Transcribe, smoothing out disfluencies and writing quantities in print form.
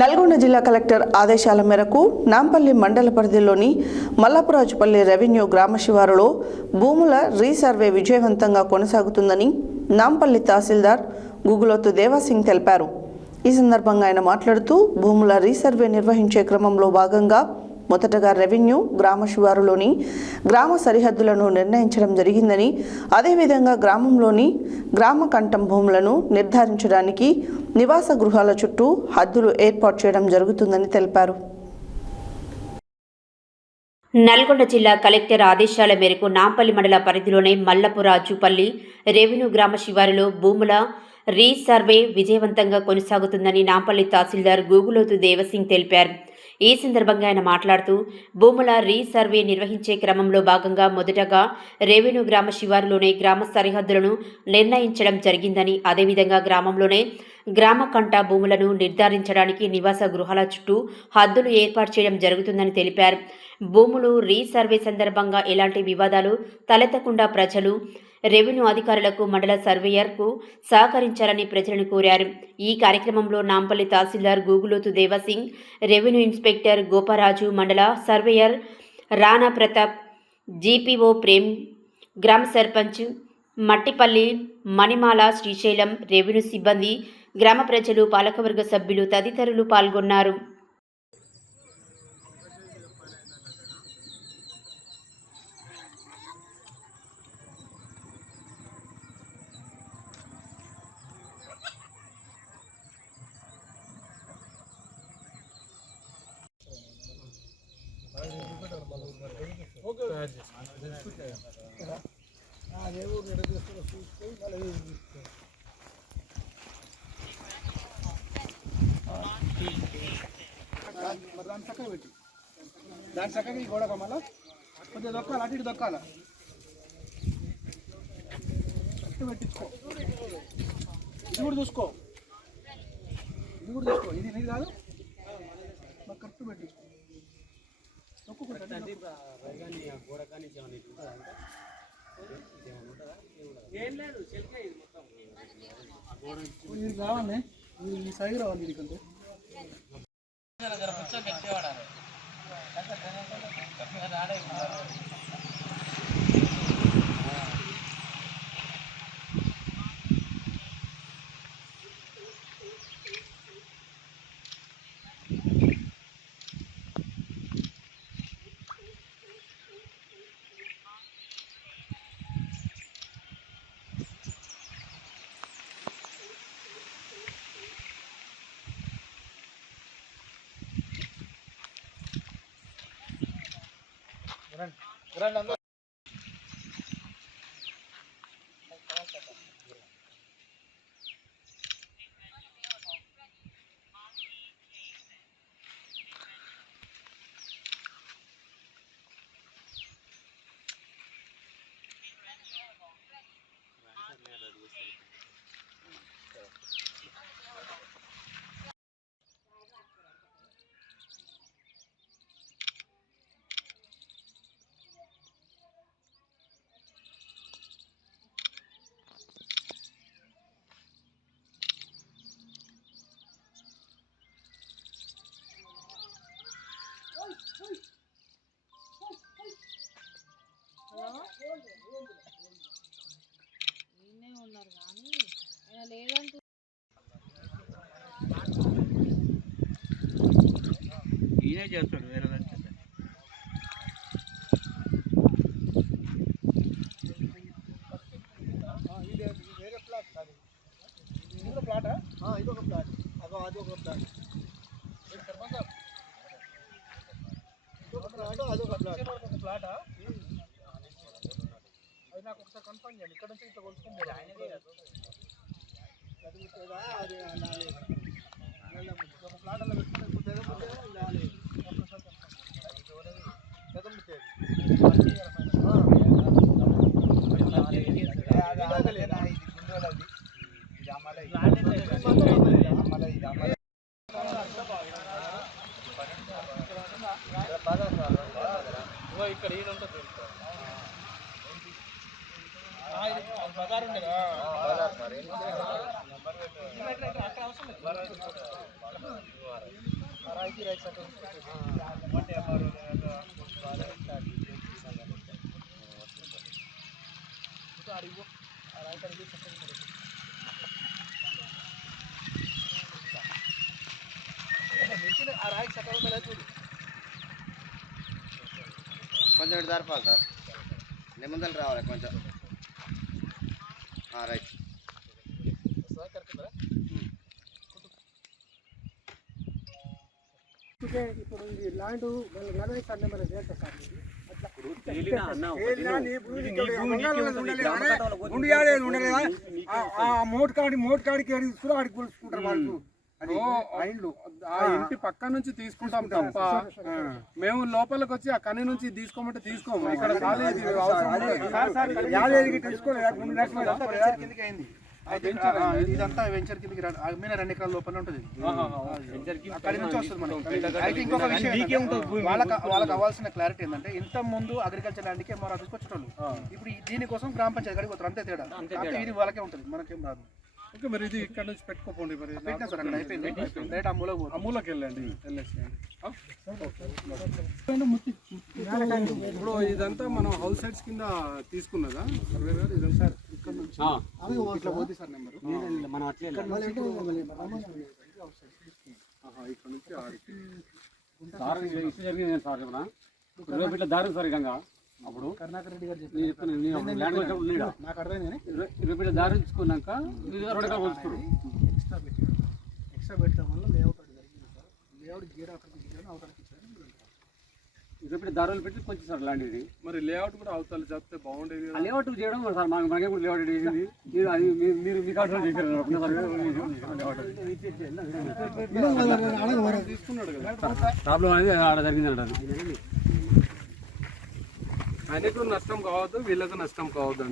నల్గొండ జిల్లా కలెక్టర్ ఆదేశాల మేరకు నాంపల్లి మండల పరిధిలోని మల్లపురాజుపల్లి రెవెన్యూ గ్రామ శివారులో భూముల రీసర్వే విజయవంతంగా కొనసాగుతుందని నాంపల్లి తహసీల్దార్ గుగులోతు దేవాసింగ్ తెలిపారు. ఈ సందర్భంగా ఆయన మాట్లాడుతూ భూముల రీసర్వే నిర్వహించే క్రమంలో భాగంగా మొదటగా రెవెన్యూ గ్రామ శివారులోని గ్రామ సరిహద్దులను నిర్ణయించడం జరిగిందని, అదేవిధంగా గ్రామంలోని గ్రామ కంఠం భూములను నిర్ధారించడానికి నివాస గృహాల చుట్టూ హద్దులు ఏర్పాటు చేయడం జరుగుతుందని తెలిపారు. నల్గొండ జిల్లా కలెక్టర్ ఆదేశాల మేరకు నాంపల్లి మండల పరిధిలోని మల్లపురాజుపల్లి రెవెన్యూ గ్రామ శివారులో భూముల రీసర్వే విజయవంతంగా కొనసాగుతుందని నాంపల్లి తహసీల్దార్ గుగులోతు దేవసింగ్ తెలిపారు. ఈ సందర్భంగా ఆయన మాట్లాడుతూ భూముల రీసర్వే నిర్వహించే క్రమంలో భాగంగా మొదటగా రెవెన్యూ గ్రామ శివారులోనే గ్రామ సరిహద్దులను నిర్ణయించడం జరిగిందని, అదేవిధంగా గ్రామంలోనే గ్రామ కంట భూములను నిర్ధారించడానికి నివాస గృహాల చుట్టూ హద్దులు ఏర్పాటు చేయడం జరుగుతుందని తెలిపారు. భూములు రీసర్వే సందర్భంగా ఎలాంటి వివాదాలు తలెత్తకుండా ప్రజలు రెవెన్యూ అధికారులకు మండల సర్వేయర్కు సహకరించాలని ప్రజలను కోరారు. ఈ కార్యక్రమంలో నాంపల్లి తహసీల్దార్ గుగులోతు దేవసింగ్, రెవెన్యూ ఇన్స్పెక్టర్ గోపరాజు, మండల సర్వేయర్ రాణా ప్రతాప్, జీపీఓ ప్రేమ్, గ్రామ సర్పంచ్ మట్టిపల్లి మణిమాల, శ్రీశైలం, రెవెన్యూ సిబ్బంది, గ్రామ ప్రజలు, పాలకవర్గ సభ్యులు తదితరులు పాల్గొన్నారు. దాని చక్కగా ఈ గోడ మళ్ళా కొద్దిగా దొక్కాలి, అటు ఇటు దొక్కాల, అట్టు పెట్టించుకో. ఇది కూడా చూసుకో, ఇది నీది కాదు, మాకు కరెక్ట్ పెట్టించుకో. ఇది కావాలి, ఈ సైజు రావాలి దీనికంటే. ఉన్నారు కానీ ఆయన లేదంటూ ఈయనే చేస్తాడు, వేరే ఇది వేరే ప్లాట్ కాదు, ఇది కూడా ప్లాటా? ఇదొక ప్లాట్, అదొక ప్లాట్, అదొక ప్లాటా? అది నాకు ఒకసారి కన్ఫర్మ్ చేయండి. ఇక్కడ నుంచి ఇట్లా కొలుసుకొని ఒక ప్లాట్ అలా పెట్టుకుంటే ఇక్కడ ఈయన ఉంటుంది బజార్ ఉండేది అక్కడ అవసరం లేదు. రైట్ సర్కిల్ అడిగో ఆ రైట్ అడిగి ఆ రైట్ సర్కిల్ మీద చూడు కొంచెం ఇటు జరపాలి సార్ నిమ్మదలు రావాలి కొంచెం రైట్ ఇప్పుడు ఇది ల్యాండ్ నలభై సార్ నెంబర్ చేస్తా సార్ మోట్ కాడికి ఆడికి కొలుసుకుంటారు వాళ్ళు ఆ ఇంటి పక్క నుంచి తీసుకుంటాం తప్ప మేము లోపలికి వచ్చి ఆ కని నుంచి తీసుకోమంటే తీసుకోము. ఇక్కడ ఖాళీ ఇది అవసరం ఇదంతా వెంచర్ కిందకి మీద 2 ఎకరాల లోపల ఉంటుంది. అక్కడి నుంచి వస్తుంది మనకి. అయితే ఇంకొక విషయం వాళ్ళకి కావాల్సిన క్లారిటీ ఏంటంటే ఇంత ముందు అగ్రికల్చర్ ల్యాండ్కి ఎంఆర్ ఆఫీస్కి వచ్చేటోళ్ళు ఇప్పుడు దీనికోసం గ్రామ పంచాయతీ కాడికి పోతారు అంతే తేడా. ఇది వాళ్ళకే ఉంటుంది మనకేం రాదు. ఓకే మరి ఇది ఇక్కడ నుంచి పెట్టుకోపోండి మరి పెట్టినా సార్ అక్కడ అయిపోయింది డైరెక్ట్ అమూలకి వెళ్ళండి ఇప్పుడు ఇదంతా మనం హౌస్ సైడ్స్ కింద తీసుకున్నదా ఇదంతా ఇక్కడ నుంచి ఇట్లా పోతుంది సార్ నెంబర్ ఇక్కడ నుంచి సార్ ఇష్యూ జరిగింది సార్ ఇక్కడ 20 ఫీట్ల దారి సార్ ఇకంగా అప్పుడు కరుణాకర్ రెడ్డి గారు నాకు అర్థమైంది 20 ఫీట్ల దారి తీసుకున్నాక 2 ఎకరాలు కొలుచుకోరు ఎక్స్ట్రా పెట్టడం వల్ల లేఅవుట్ జరిగింది సార్. లేఅవుట్ గీడ అక్కడికి ఇచ్చారు అవతలకి ఇచ్చారు 20 ఫీట్ల దారులు పెట్టి కొంచెం సార్ ల్యాండ్ ఇది మరి లేఅవుట్ కూడా అవతల చెప్తే బాగుండేది. లేఅవుట్ చేయడం సార్ మాకే కూడా లేఅవుట్ చేసింది అది మీరు మీ కాదు చేశారు తీసుకున్నాడు కదా ప్రాబ్లం అనేది ఆడ జరిగిందంట. ఆయనకు నష్టం కావద్దు వీళ్ళకు నష్టం కావద్దండి.